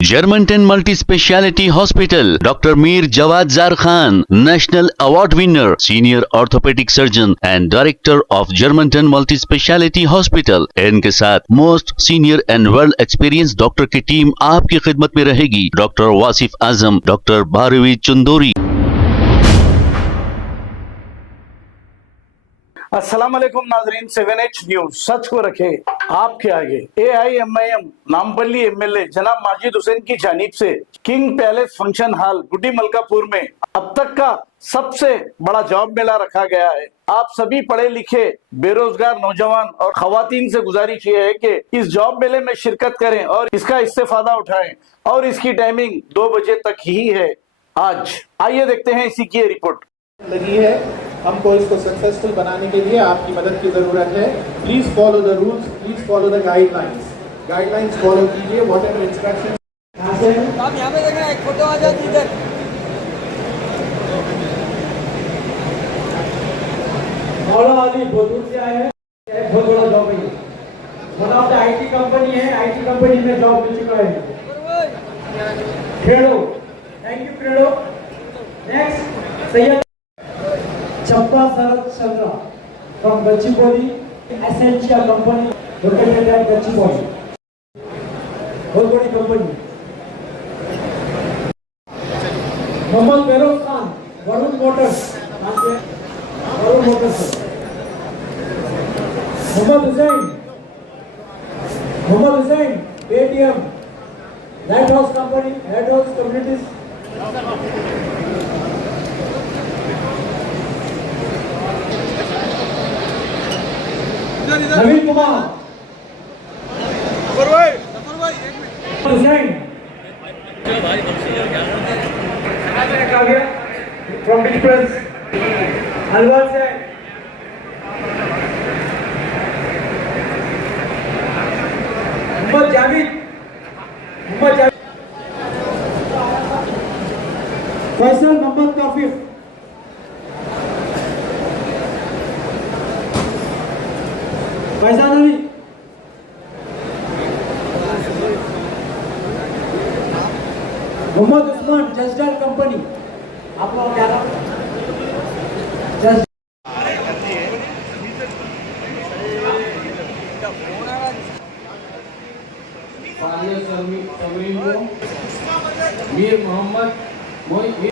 Germantown Multi Speciality Hospital, Dr. Mir Jawad Zar Khan, National Award winner, Senior Orthopedic Surgeon and Director of Germantown Multi Speciality Hospital। इनके साथ most senior and world experience doctor की team आपकी खिदमत में रहेगी। Doctor Wasif Azam, doctor Bharvi Chandori. अस्सलाम वालेकुम नाजरीन, 7H न्यूज सच को रखे आपके आगे। AIMIM नामपल्ली MLA जनाब माजिद हुसैन की जानिब से किंग पैलेस फंक्शन हॉल गुड्डी मलकापुर में अब तक का सबसे बड़ा जॉब मेला रखा गया है। आप सभी पढ़े लिखे बेरोजगार नौजवान और खवातीन से गुजारिश ये है कि इस जॉब मेले में शिरकत करें और इसका इस्तेफादा उठाएं और इसकी टाइमिंग 2 बजे तक ही है। आज आइए देखते हैं इसी की रिपोर्ट। लगी है, हमको इसको सक्सेसफुल बनाने के लिए आपकी मदद की जरूरत है। Please follow the rules, please follow the guidelines follow कीजिए। व्हाट एवर इंस्ट्रक्शन आप यहाँ पे देखना, एक फोटो आ जाती इधर। मौला अली बहुत दूर से आए हैं, बहुत बड़ा जॉब है। मौला अपने IT कंपनी है, IT कंपनी में जॉब मिल चुका है। Khedo, thank you Khedo. Next Syed Chappa Sarat Chandra from Gachibowli, Essential Company located at Gachibowli. बहुत बड़ी company. Mohammad Beroz Khan, Varun motors, Varun motors. Mohammad Hussain, ATM, light house company, light house communities. Naveen Kumar, Hussain, from big press, Alwar से। मोहम्मद जावेद, फैसल मोहम्मद तौफीक, फैजान अली, मोहम्मद उस्मान, जसडर company. आप लोग क्या नाम? मीर मोहम्मद मोई,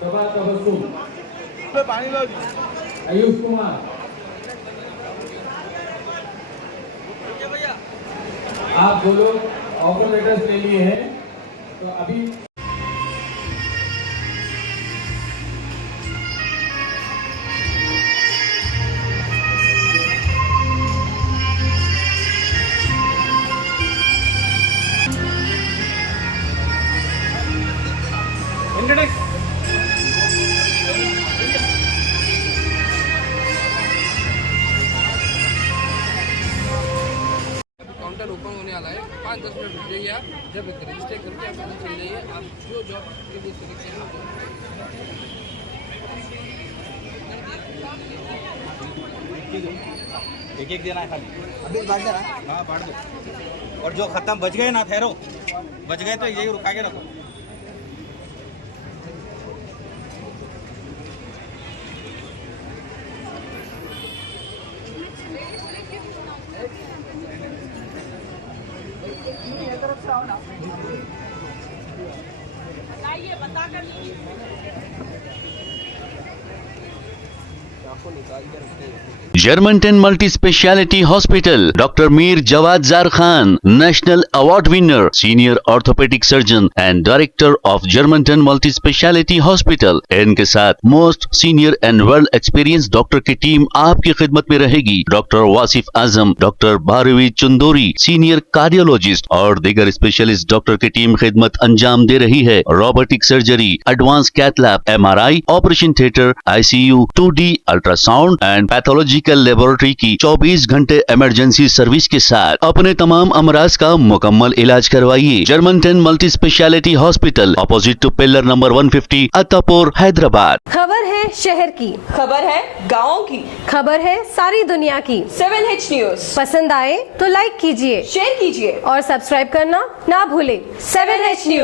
सबा तबस्सुम, आयुष कुमार। आप दो लोग ऑफर लेटर्स ले लिए हैं, तो अभी काउंटर ओपन होने वाला है। 5-10 मिनट रुक जाइए। आप जब रजिस्टर करके आप अंदर चले जाइए। आप जो जॉब के लिए सिलेक्ट करें एक देना है खाली। अभी बांट देना। हाँ बांट दो। और जो खत्म बच गए ना, ठहरो, बच गए तो यही रुका के रखो। बता कर Germantown Multi Speciality Hospital, Dr. Mir Jawad Zar Khan, National Award winner, Senior Orthopedic Surgeon and Director of Germantown Multi Speciality Hospital। इनके साथ most senior and world experience doctor की टीम आपकी खिदमत में रहेगी। Doctor Wasif Azam, doctor Bharvi Chandori, senior cardiologist और दीगर specialist doctor की टीम खिदमत अंजाम दे रही है। Robotic surgery, advance cath lab, MRI, operation theatre, ICU, 2D ultrasound and pathological laboratory की 24 घंटे इमरजेंसी सर्विस के साथ अपने तमाम अमराज का मुकम्मल इलाज करवाइए। Germanten multi speciality hospital, opposite to pillar number 150, Attapur, Hyderabad. खबर है है शहर की, खबर है गाँव की, खबर है सारी दुनिया की। 7H न्यूज पसंद आए तो लाइक कीजिए, शेयर कीजिए और सब्सक्राइब करना ना भूले। 7H news.